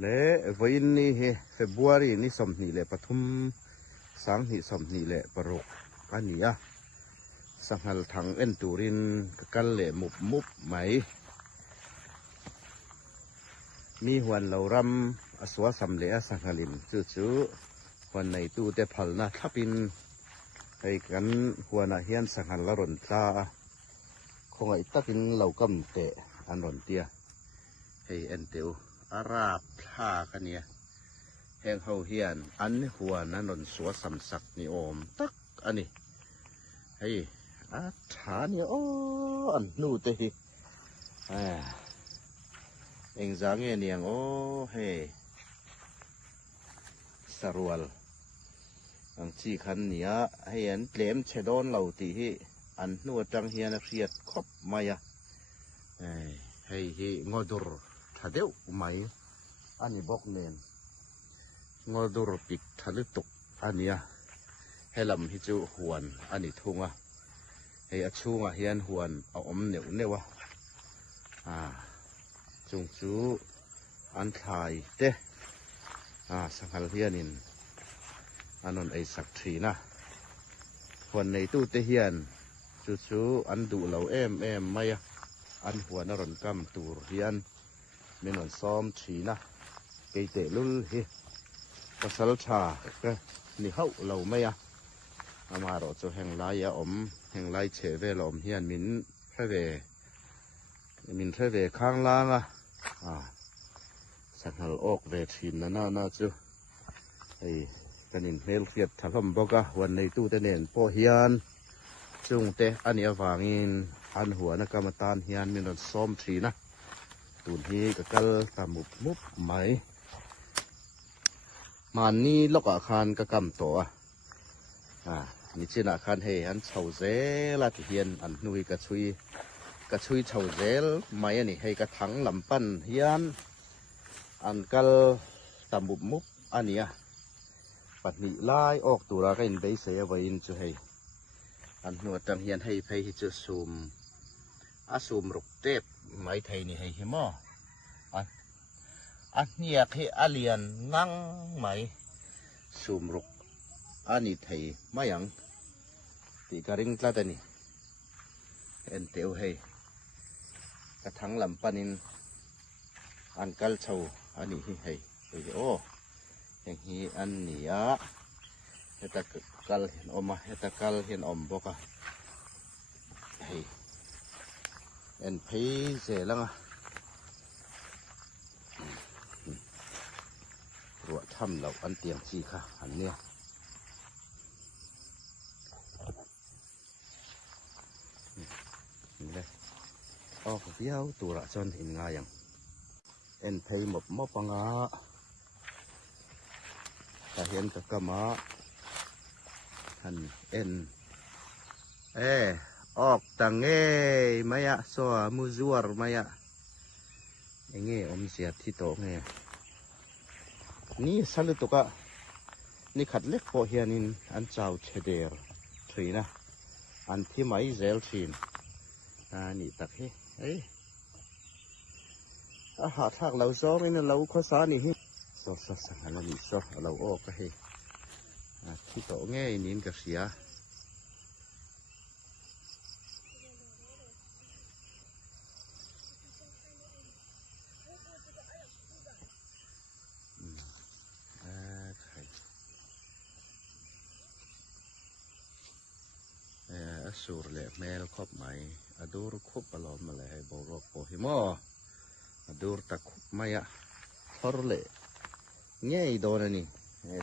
และวันนี้February นี่สมนี่แหละปฐุมสังหิสมนี่แหละปรกอันนี้สังหัลถังเอ็นตูรินกันเละมุบไหมมีหวนเหล่ารำอสวสำเละสังหัลินจู่ๆวันในตู้เตพัลนะทับินให้กันหัวหน้าเฮียนสังหัลละรนตาคงไอ้ตักินเหล่ากำเตะอันรนเตียให้เอ็นเตียวอาราบท่ากันเนี่ยแห่งเฮาเฮียนอันหัวนั้นนนสัวสำสักนี่โอมตักอันนี้ให้อาฐานเนี่ยโอ้อันนู่เตะเอ็งจางเงียงโอ้ให้สรวลอันที่ขันเนี่ยให้อันเกลมเชดอนเหล่าตีให้อันนู่จังเฮียนเพียดครบมายให้งอดุรถ้าเดียวไหมอันนี้บอกเนนงอดุรปิกทะลุตกอันนี้ให้ลำฮิจูหวนอันนี้ทุ่งให้อชูงเฮียนหวนเอาอมเหนียวเนี่ยวะจงจูอันทายเตะสังหารเฮียนินอันนนไอสักทีนะหวนในตู้เทียนจูอันดูเหล่าเอ็มไม่อันหัวนรนกำตูเฮียนเมนวนซ้อมทีนะเกยเตลุลเฮกษัลชาก็นี่เขาเหล่าไม่มารอจะแห่งลายอมแห่งลายเฉเวลอมเฮียนมินเทเวข้างล่างสังหารออกเวทีน่าจูไอ้กันอินเมลเฟียดถล่มบอกวันในตู้เตเนนพ่อเฮียนจุงเตอันนี้วางินอันหัวนักกรรมฐานเฮียนมีนนซ้อมทีนะตูนฮีก็กัลตามุบไหมมันนี่ลกอาคารก็กำตัวนี่จีนอาคารเฮียนเฉาเซลาที่เฮียนอันนุยกระชุยเฉาเซลไหมอันนี้ให้กระถังลำปั้นเฮียนอันกัลตามุบอันนี้ปัดนี้ไล่ออกตัวละก็อินไปเสียไว้อินจะให้อันหนวดจังเฮียนให้ไปจะซูมรุกเต็บไม้ไทยนี่ให้หิมอันนี้ให้อาเลียนนั่งไหมซูมรุกอันนี้ไทยไม่ยังตีกระริงกล้าแต่นี่เอ็นเตียวให้กระถังลำปันินอันกัลเชาอันนี้ให้โอ้อย่างนี้อันนี้เฮตะกัลเห็นอมเฮตะกัลเห็นอมบอกให้เอ็นพีเสร็จแล้วรัวทำเหล่าอันเตียงชีค่ะอันเนี้ยนี่เลยออกเบี้ยวตัวละจนเห็นง่ายอย่างเอ็นพีหมบปังถ้าเห็นกะมาหันเอ็นออกตังเง่ไม่สัวมูซัวร์ไม่เง่อมเสียที่โตเง่นี่สลุตุกะนี่ขัดเล็กพอเฮียนินอันเจ้าเชเดอร์ทีนะอันที่ไม่เซลทีนนี่ตักเฮ้หาทางเราซ้อมนี่เราข้อสานี่สังหารนี่เราออกก็ให้ที่โตง่ายนินกับเสียสูรเละแมลครบไหมอดูรครบปลอมมาเลยบอกรบโอหิมอดูรตะครบไม่ทอร์เละง่ายโดนนี่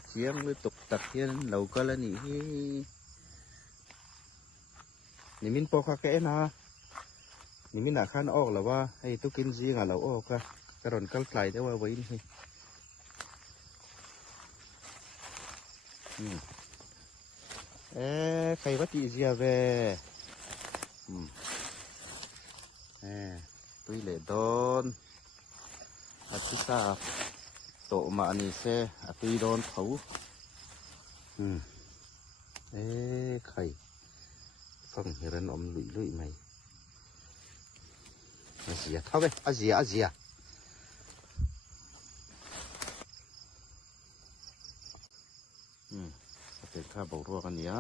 เสียงเลยตกตะเคียนเราก็แล้วนี่มินปอกแก่นะนี่มินอาคารออกแล้วว่าให้ตุกินซีงเราออกก็กระรอนกัลไกลได้ว่าไว้นี่ใครวัดตีเสียเวตุยเล่ดอนอาทิตย์โตมาอันนี้เซ่ตุยดอนเขาใครฟังเฮรันอมลุยไหมอาเซียเท่าไหร่อาเซีย ข้าบอกรัวกันเนี้ย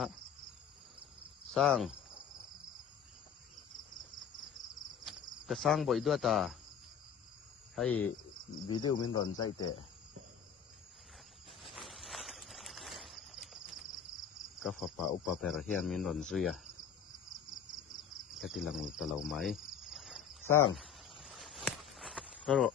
สร้างจะสร้างบ่อยด้วยตาให้วิดีโอมันโดนใจแต่ก็ฝาป่าอุปเปรเฮียนมันโดนซุยก็ติลังตะเหลาไหมสร้างก็รอ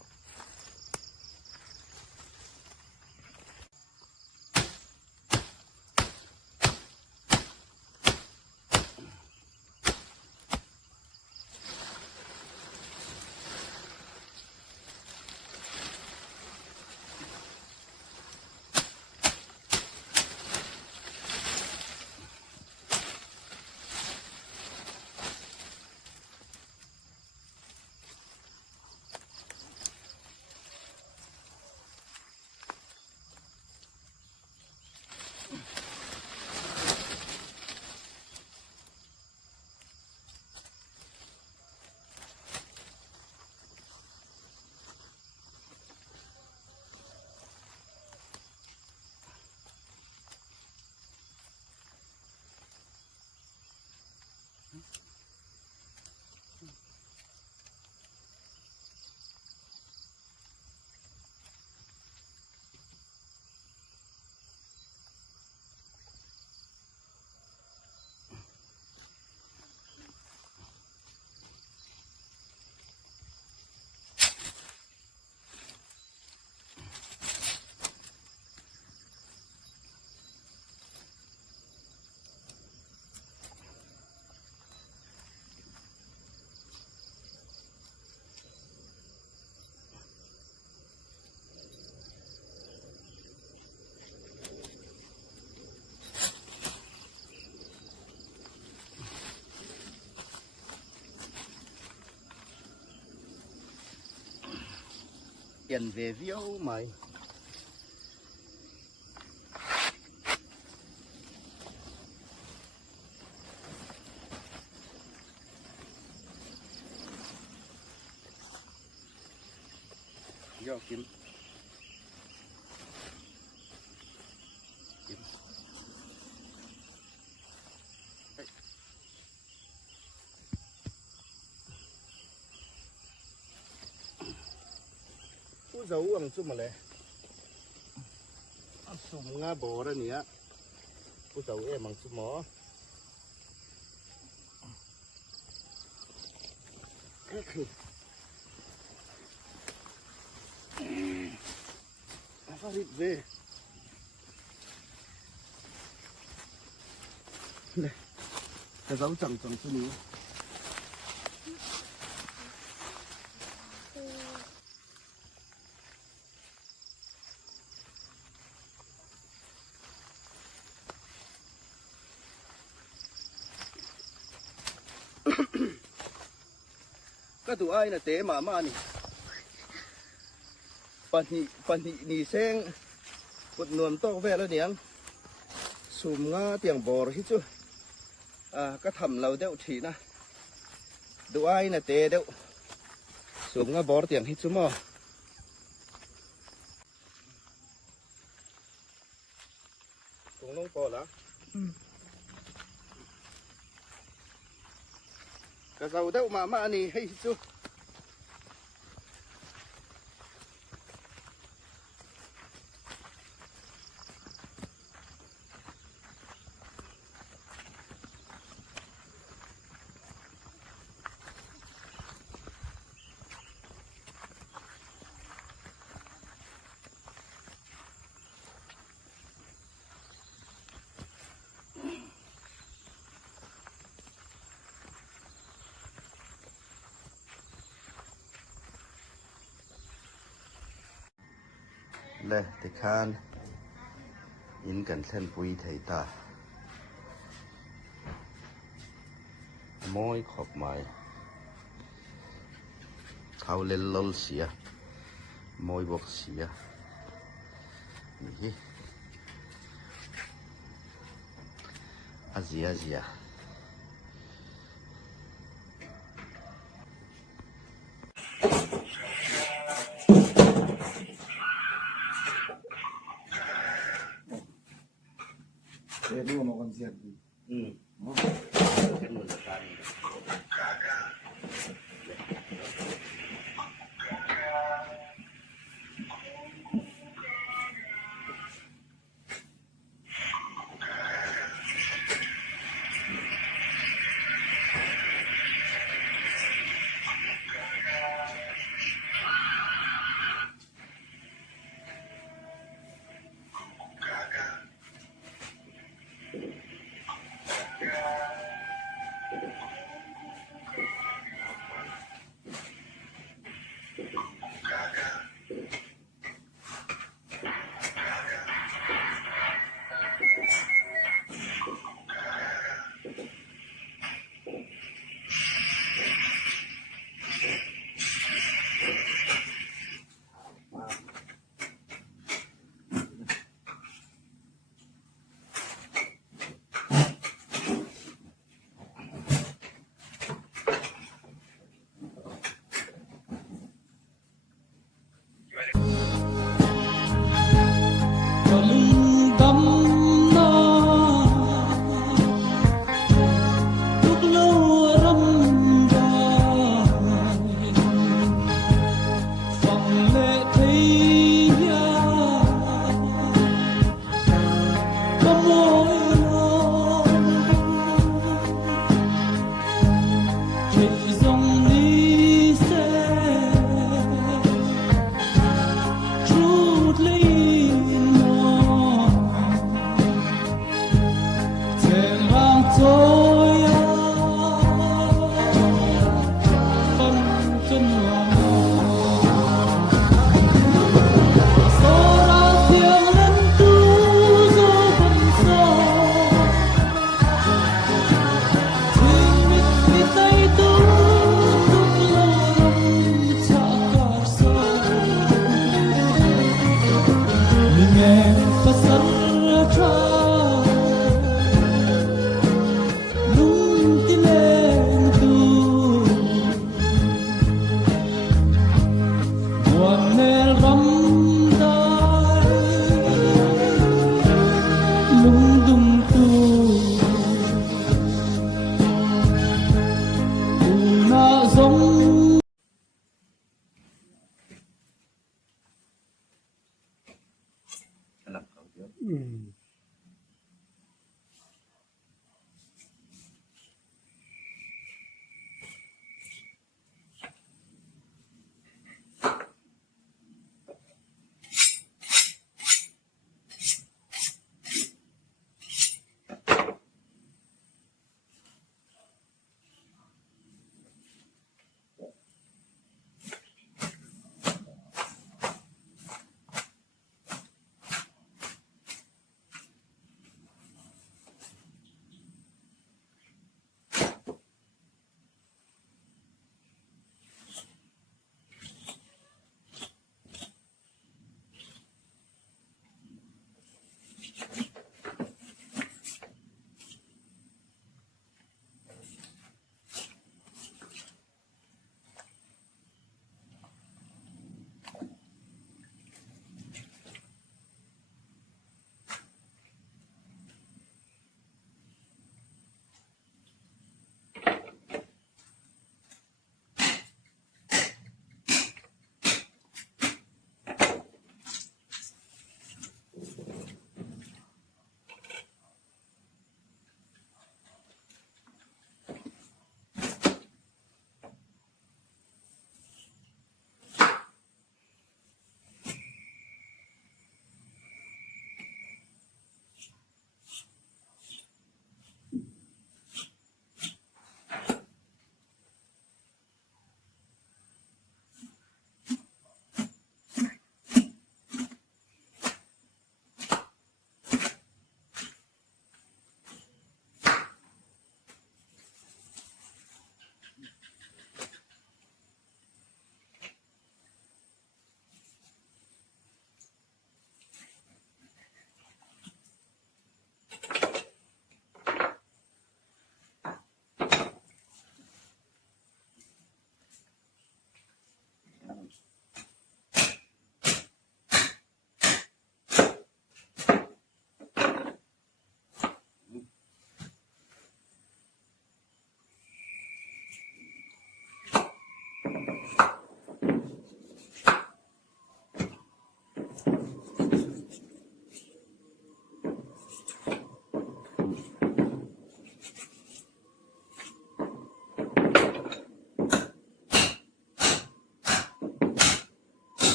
เปลี่ยนเวียวใหม่ยอกินผู้สาวอังซุ่มมาเลยสุ่มงาบ่อแล้วเนี่ยผู้สาวมังซุ่มหมอก็คืออาริบเวเนี่ยแต่เราจังซุ่มนี้ก็ตัวไอ้น่ะเตะหมานี่ปันนี่เซ้งกดนวมโต๊ะแวแล้วเนี่ยสุ่มงาเตียงบ่อที่จุก็ทำเราเดี๋ยวทีนะดูไอ้น่ะเตะเดี๋ยวสุ่มงาบ่อเตียงที่จุ่มตรงลงปอละก็เราเดี๋ยวมานี่ให้จุและที่คานอินกันเส้นปุ๋ยไทยตาโม้ยขอบไม้เขาเล่นลลเสียโม้ยบกเสียนี่อาเซีย Pero no concierto. เป็นมูลค่า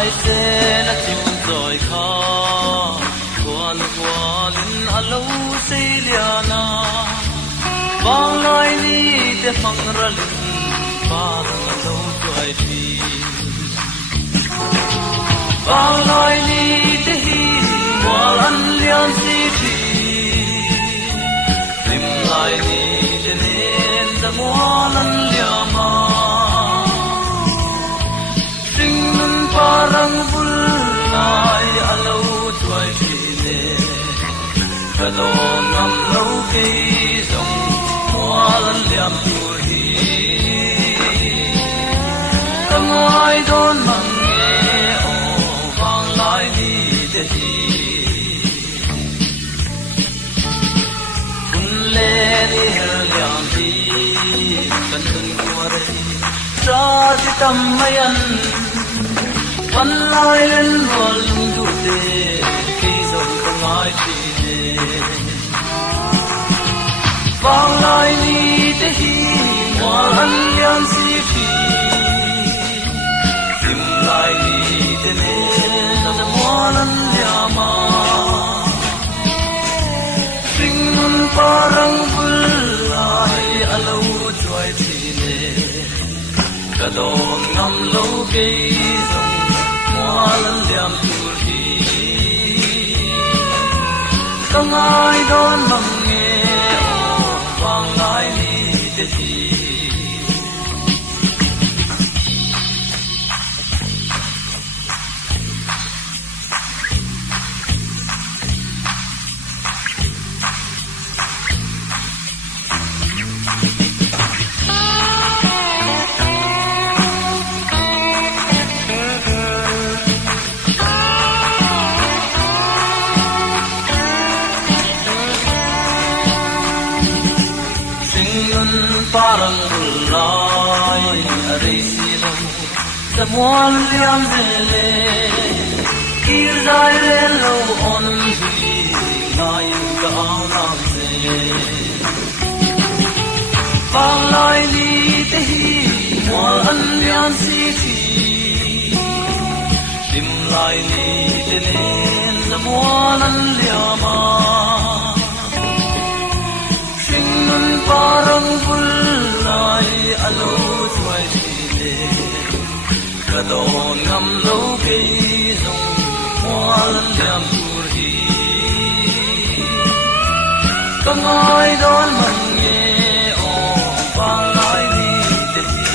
lai se na chim zoi kha quan quan alo se liana bang lai ni te phang ra lin pa lo twai pi bang lai ni te hi wal an lian si pi lim lai ni te nen da wal an liama parang bulai alo twai chi ne kadon nam lo ke song walan liam tu hi kamai don mang nge o wang lai ni de hi kun le ni liam ti kan tun kware sa ti tam mayan One line and roll to the keys of the night. Bang line need the heat, one young city. Dim line need the name of the one and yama. Sing on parang bulai, allow joy tine. Kadon ngam low gaze. Walan liam tur hi kangai don mang nge o wang lai ni te hi parang bulai are silom samwal liam zele kir zai re lo on hi nai ka nam se bang lai ni te hi wal an liam si thi dim lai ni te nen samwal an liama parang bulai alo twai chile kadon ngam lo ke zong wal liam tur hi kangai don man nge o bang lai ni te hi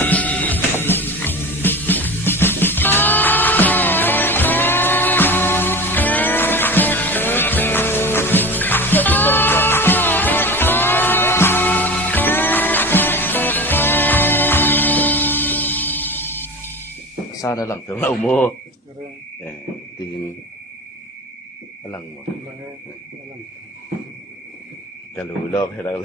sa na lang tulaw mo tingin alang mo kalulog lang